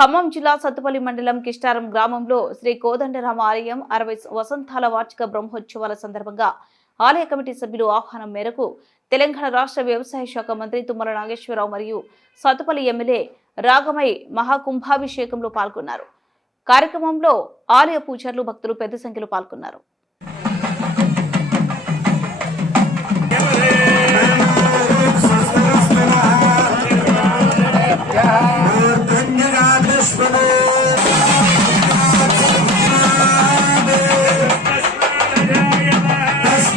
ఖమ్మం జిల్లా సత్తుపల్లి మండలం కిష్టారం గ్రామంలో శ్రీ కోదండరామ ఆలయం అరవై వసంతాల వార్షిక బ్రహ్మోత్సవాల సందర్భంగా ఆలయ కమిటీ సభ్యులు ఆహ్వానం మేరకు తెలంగాణ రాష్ట్ర వ్యవసాయ శాఖ మంత్రి తుమ్మల నాగేశ్వరరావు మరియు సత్తుపల్లి ఎమ్మెల్యే రాగమై మహాకుంభాభిషేకంలో పాల్గొన్నారు. కార్యక్రమంలో ఆలయ పూజారులు భక్తులు పెద్ద సంఖ్యలో పాల్గొన్నారు.